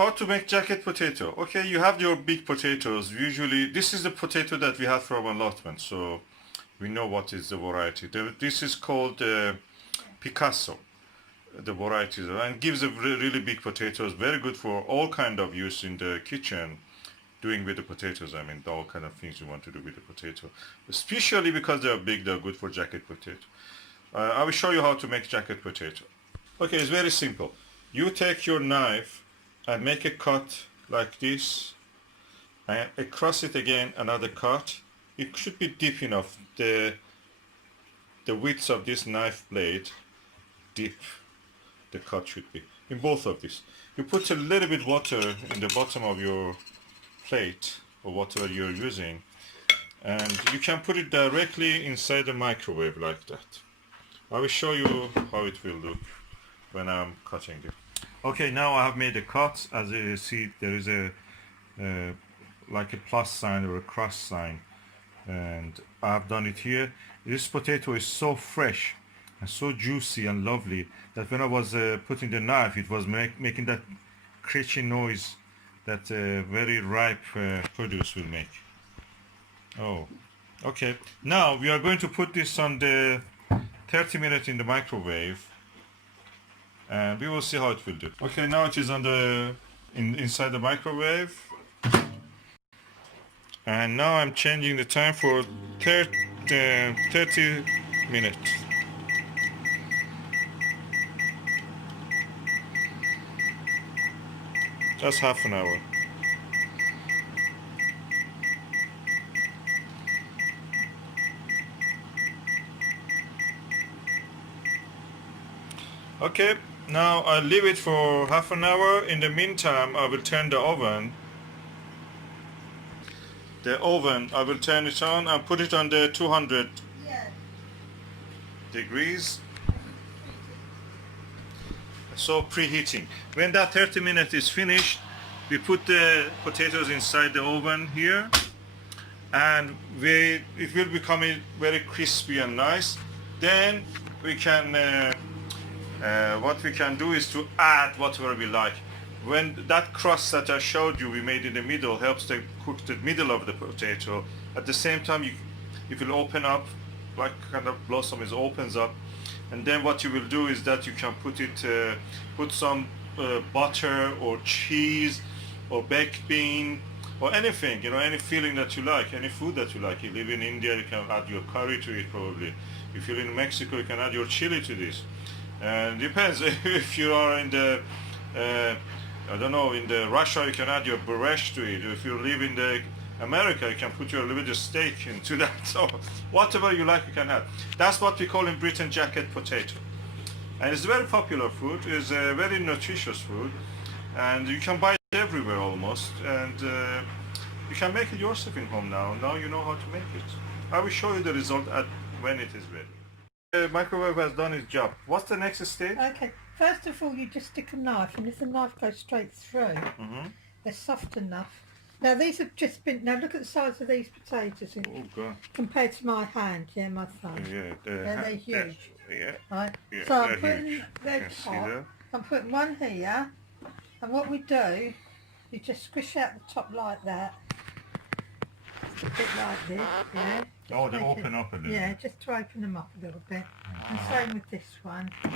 How to make jacket potato. Okay, you have your big potatoes. Usually, this is the potato that we have from allotment, so we know what is the variety. This is called Picasso, the varieties, and gives a really big potatoes. Very good for all kind of use in the kitchen. Doing with the potatoes, I mean, all kind of things you want to do with the potato. Especially because they are big, they are good for jacket potato. I will show you how to make jacket potato. Okay, it's very simple. You take your knife and make a cut like this, and across it again another cut. It should be deep enough. The width of this knife blade, deep the cut should be in both of these. You put a little bit water in the bottom of your plate or whatever you're using, and you can put it directly inside the microwave like that. I will show you how it will look when I'm cutting it. Okay, now I have made a cut. As you see, there is a like a plus sign or a cross sign, and I have done it here. This potato is so fresh and so juicy and lovely that when I was putting the knife, it was making that crunching noise that very ripe produce will make. Oh, okay. Now we are going to put this on the 30 minutes in the microwave, and we will see how it will do. Okay, now it is on the inside the microwave, and now I'm changing the time for 30 minutes. Just half an hour. Okay, now I'll leave it for half an hour. In the meantime, I will turn the oven. I will turn it on and put it on the 200 degrees. So preheating. When that 30 minutes is finished, we put the potatoes inside the oven here, and it will become very crispy and nice. Then we can what we can do is to add whatever we like. When that crust that I showed you we made in the middle helps to cook the middle of the potato. At the same time, it will open up, like kind of blossom opens up. And then what you will do is that you can put some butter or cheese or baked bean or anything, any filling that you like, any food that you like. If you live in India, you can add your curry to it probably. If you live in Mexico, you can add your chili to this. And depends. If you are in the, I don't know, in the Russia, you can add your borscht to it. If you live in the America, you can put your little bit of steak into that. So whatever you like, you can add. That's what we call in Britain jacket potato. And it's a very popular food. It's a very nutritious food. And you can buy it everywhere almost. And you can make it yourself in home now. Now you know how to make it. I will show you the result when it is ready. The microwave has done its job. What's the next stage? Okay, first of all you just stick a knife, and if the knife goes straight through, they're soft enough. Now these have just been, now look at the size of these potatoes compared to my hand, my thumb. Yeah, they're huge. Yeah. Right? Yeah, so I'm putting their top, I'm putting one here, and what we do, you just squish out the top like that. A bit like this, yeah. Oh, they open up a little. Yeah, just to open them up a little bit. And same with this one. Just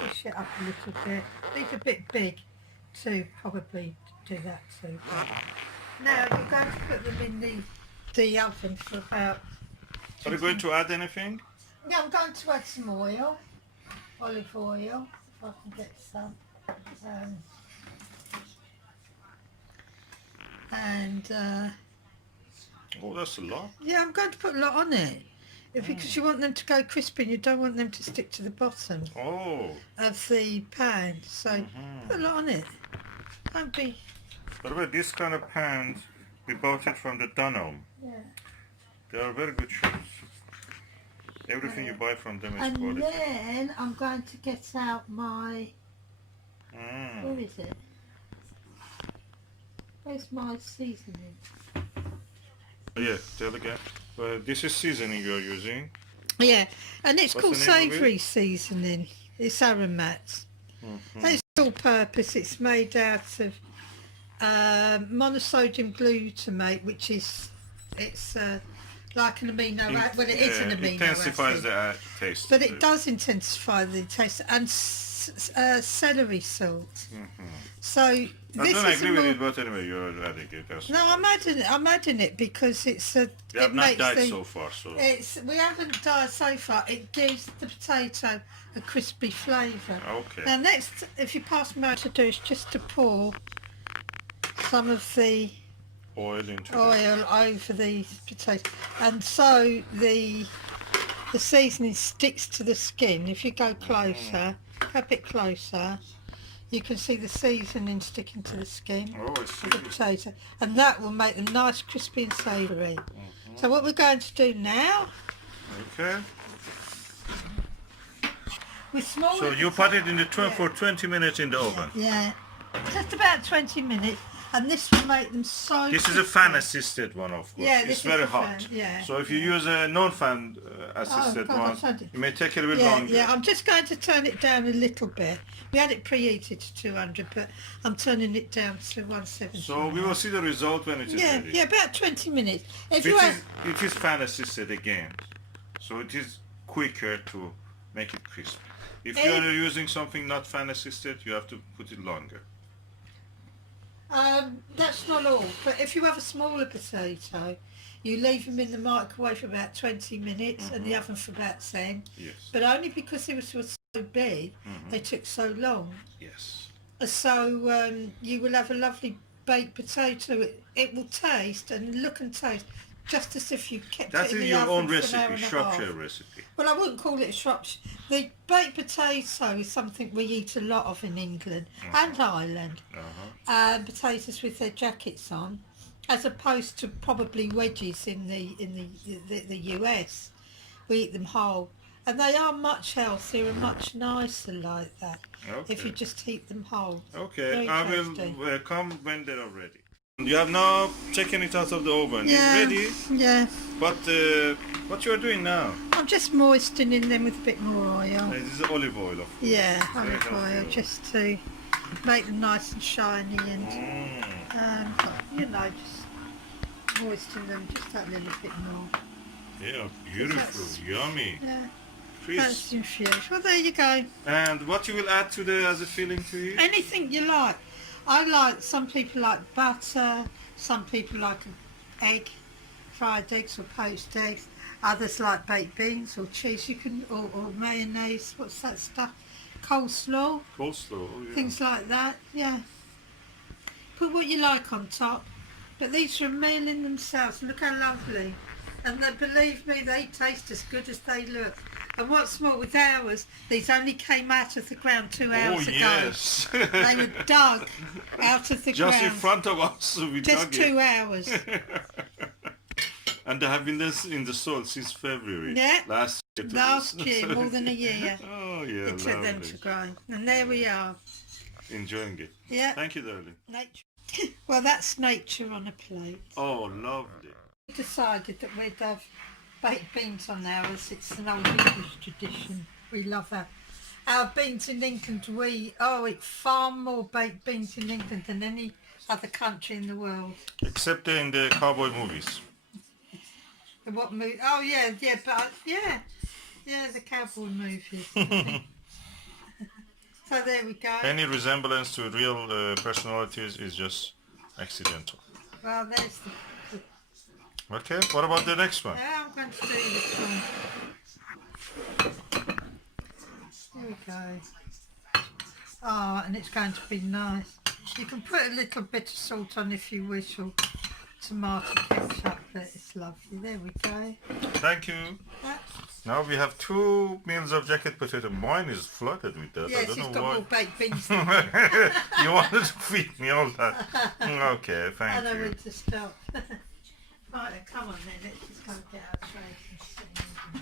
push it up a little bit. These are a bit big to probably do that too. Now you're going to put them in the oven for about... Are you going to add anything? Yeah, I'm going to add some oil. Olive oil, if I can get some. Oh, that's a lot. Yeah, I'm going to put a lot on it. Because you want them to go crispy and you don't want them to stick to the bottom of the pan. So put a lot on it. Don't be... What about this kind of pans? We bought it from the Dunelm. Yeah. They are very good shops. Everything you buy from them is and quality. And then I'm going to get out my... Where is it? Where's my seasoning? Yeah, tell again. This is seasoning you're using. Yeah, and it's What's called the name of savoury seasoning. It's Aromat. It's all purpose. It's made out of monosodium glutamate, which is like an amino acid. Well, it is an amino intensifies acid. the taste. But it does intensify the taste, and celery salt. So I this don't is agree with more, it, but anyway, you're adding it. That's no, I'm adding it because it's a. we have it not makes died the, so far, so we haven't died so far. It gives the potato a crispy flavour. okay. Now next, if you pass me over to do is just to pour some of the Oil into it. oil over the potato, and so the seasoning sticks to the skin. If you go closer, a bit closer, you can see the seasoning sticking to the skin Oh, I of the see. potato, and that will make them nice, crispy and savoury. So what we're going to do now, Okay. with small. So you put it in the for 20 minutes in the oven. Yeah, just about 20 minutes, and this will make them so. This is a crispy. fan assisted one, of course. Yeah, it's this is very a hot. fan, yeah. So if you use a non-fan assisted God, one, I've had it. it may take a little bit Yeah, longer. yeah, I'm just going to turn it down a little bit. We had it preheated to 200, but I'm turning it down to 170. So we will see the result when it is Yeah, ready. yeah, about 20 minutes. If It you is, have, it is fan assisted again, so it is quicker to make it crisp. If you are using something not fan assisted, you have to put it longer. that's not all, but if you have a smaller potato, you leave them in the microwave for about 20 minutes and the oven for about 10. Yes. But only because they were so big, they took so long. Yes. So you will have a lovely baked potato. It will taste and look and taste just as if you kept That it in is the your oven own for an recipe, hour and a half. Shropshire recipe. Well, I wouldn't call it a Shropshire. The baked potato is something we eat a lot of in England and Ireland. Potatoes with their jackets on, as opposed to probably wedges in the US. We eat them whole, and they are much healthier and much nicer like that. If you Okay. just eat them whole. Okay, Very I tasty. will come when they are ready. You have now taken it out of the oven. Yeah, It's ready, yeah. but what you are doing now? I'm just moistening them with a bit more oil. This is olive oil, of course. Yeah, Very olive healthy oil, oil. just to make them nice and shiny and, just moisten them just that little bit more. Yeah, beautiful, yummy, Yeah, crisp. that's infused. Well, there you go. And what you will add to the as a filling to it? Anything you like. Some people like butter, some people like egg, fried eggs or poached eggs. Others like baked beans or cheese. You can, or mayonnaise, what's that stuff? Coleslaw, Coleslaw. Oh, yeah. things like that, yeah. Put what you like on top. But these are a meal in themselves. Look how lovely. And believe me, they taste as good as they look. And what's more, with ours, these only came out of the ground 2 hours ago. Yes. They were dug out of the Just ground. in front of us, we Just dug it. 2 hours. And they have been in the soil since February. Yeah. Last year. Last year, more than a year. Oh yeah, It took them lovely. to grow. And there we are. Enjoying it. Yeah. Thank you, darling. Nature. Well, that's nature on a plate. Oh, lovely. We decided that we'd have baked beans on ours. It's an old English tradition. We love our beans in England. We eat far more baked beans in England than any other country in the world. Except in the cowboy movies. What movie? Oh yeah, the cowboy movies. So there we go. Any resemblance to real personalities is just accidental. Well, there's the. Okay, what about the next one? Now I'm going to do this one. There we go. Oh, and it's going to be nice. You can put a little bit of salt on if you wish, or tomato ketchup, but it's lovely. There we go. Thank you. That, Now we have 2 meals of jacket potato. Mine is flooded with that. I yes, don't it's know got why. more baked beans. You wanted to feed me all that. Okay, I thank know you. when to stop. Right, come on then, let's just go and get our trays and sit in.